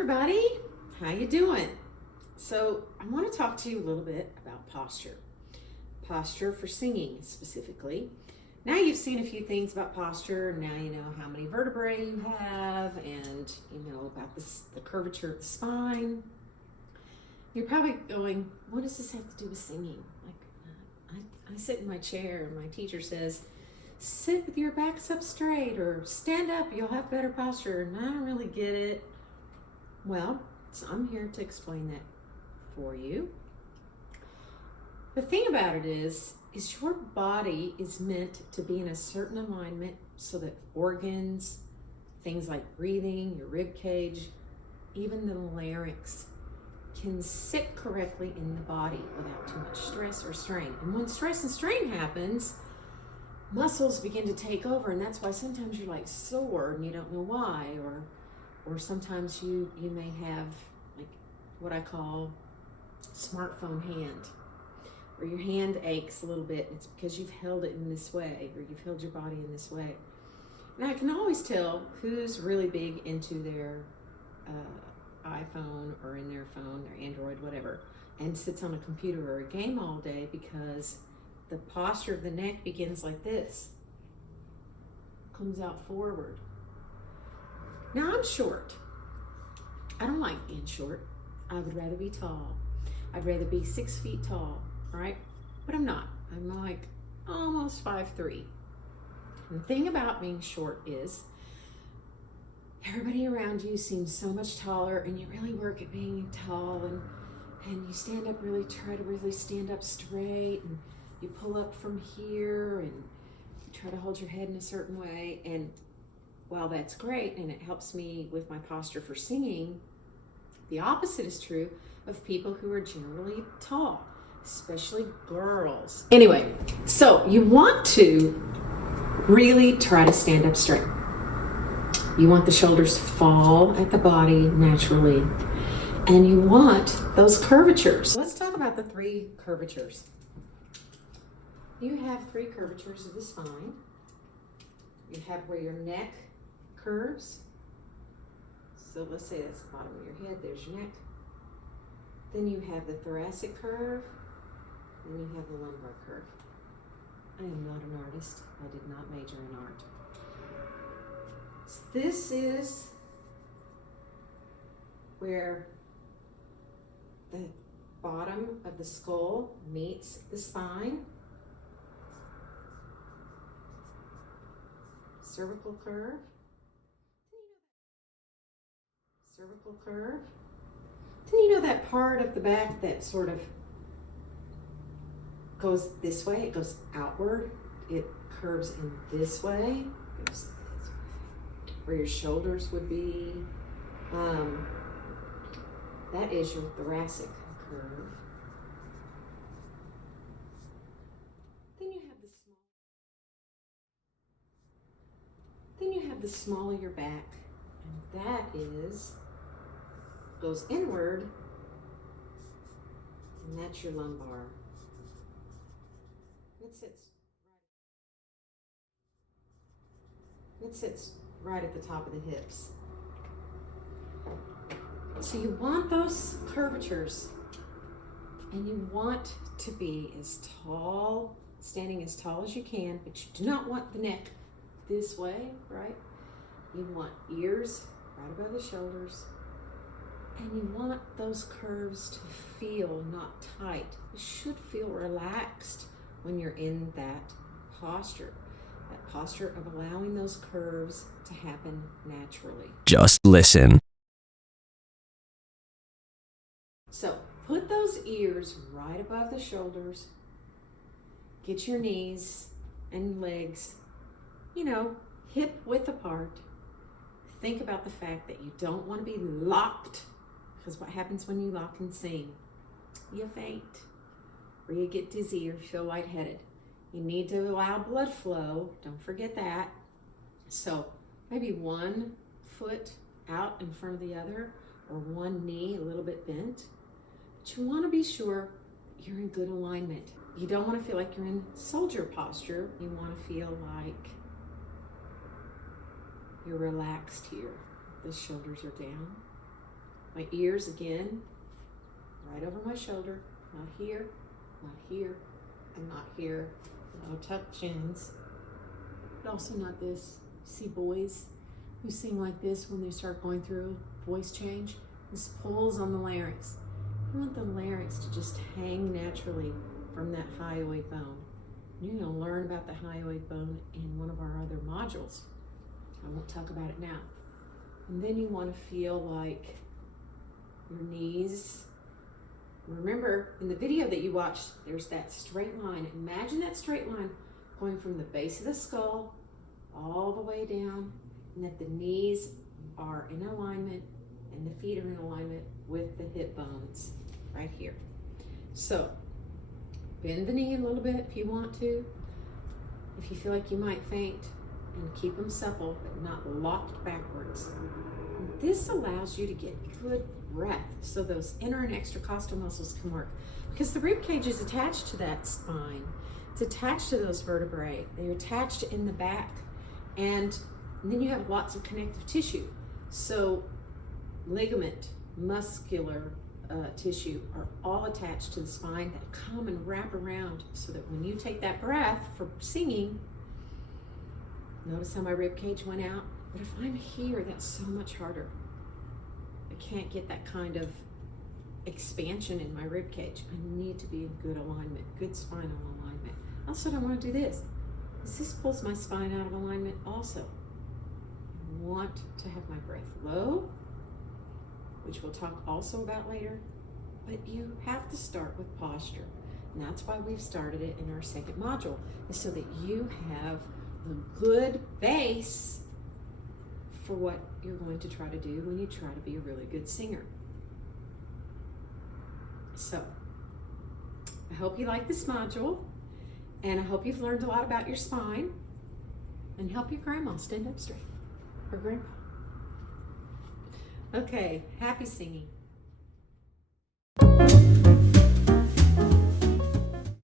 everybody, how you doing? So I want to talk to you a little bit about posture for singing specifically. Now you've seen a few things about posture. Now you know how many vertebrae you have, and you know about the curvature of the spine. You're probably going, what does this have to do with singing? I sit in my chair and my teacher says, sit with your backs up straight or stand up, you'll have better posture. And I don't really get it. Well, so I'm here to explain that for you. The thing about it is your body is meant to be in a certain alignment so that organs, things like breathing, your rib cage, even the larynx can sit correctly in the body without too much stress or strain. And when stress and strain happens, muscles begin to take over, and that's why sometimes you're like sore and you don't know why, or sometimes you may have like what I call smartphone hand, or your hand aches a little bit. It's because you've held it in this way, or you've held your body in this way. And I can always tell who's really big into their iPhone or in their phone, their Android, whatever, and sits on a computer or a game all day, because the posture of the neck begins like this, comes out forward. Now I'm short. I don't like being short. I would rather be tall. I'd rather be 6 feet tall, right? But I'm not. I'm like almost 5'3". And the thing about being short is everybody around you seems so much taller, and you really work at being tall, and you stand up, really try to really stand up straight, and you pull up from here, and you try to hold your head in a certain way. And while that's great and it helps me with my posture for singing, the opposite is true of people who are generally tall, especially girls. Anyway, so you want to really try to stand up straight. You want the shoulders to fall at the body naturally, and you want those curvatures. Let's talk about the 3 curvatures. You have 3 curvatures of the spine. You have where your neck curves. So let's say that's the bottom of your head, there's your neck. Then you have the thoracic curve, and you have the lumbar curve. I am not an artist. I did not major in art. So this is where the bottom of the skull meets the spine. Cervical curve. Cervical curve. Then you know that part of the back that sort of goes this way, it goes outward, it curves in this way, it goes where your shoulders would be. That is your thoracic curve. Then you have the small of your back, and that goes inward, and that's your lumbar. It sits right at the top of the hips. So you want those curvatures, and you want to be as tall, standing as tall as you can, but you do not want the neck this way, right? You want ears right above the shoulders, and you want those curves to feel not tight. You should feel relaxed when you're in that posture of allowing those curves to happen naturally. Just listen. So put those ears right above the shoulders. Get your knees and legs, hip width apart. Think about the fact that you don't want to be locked, because what happens when you lock and sing? You faint, or you get dizzy, or feel lightheaded. You need to allow blood flow. Don't forget that. So maybe one foot out in front of the other, or one knee a little bit bent. But you want to be sure you're in good alignment. You don't want to feel like you're in soldier posture. You want to feel like you're relaxed here. The shoulders are down. My ears again, right over my shoulder, not here, not here, and not here. No tuck chins, but also not this. See boys who sing like this when they start going through a voice change? This pulls on the larynx. You want the larynx to just hang naturally from that hyoid bone. You're going to learn about the hyoid bone in one of our other modules. I won't talk about it now. And then you want to feel like your knees. Remember, in the video that you watched, there's that straight line. Imagine that straight line going from the base of the skull all the way down, and that the knees are in alignment and the feet are in alignment with the hip bones right here. So bend the knee a little bit if you want to. If you feel like you might faint, and keep them supple but not locked backwards. This allows you to get good breath so those inner and extracostal muscles can work, because the rib cage is attached to that spine. It's attached to those vertebrae. They're attached in the back, and then you have lots of connective tissue. So ligament, muscular tissue are all attached to the spine that come and wrap around, so that when you take that breath for singing, notice how my rib cage went out? But if I'm here, that's so much harder. I can't get that kind of expansion in my rib cage. I need to be in good alignment, good spinal alignment. Also, I want to do this. This pulls my spine out of alignment also. I want to have my breath low, which we'll talk also about later, but you have to start with posture. And that's why we've started it in our second module, is so that you have the good base for what you're going to try to do when you try to be a really good singer. So, I hope you like this module, and I hope you've learned a lot about your spine, and help your grandma stand up straight, or grandpa. Okay, happy singing.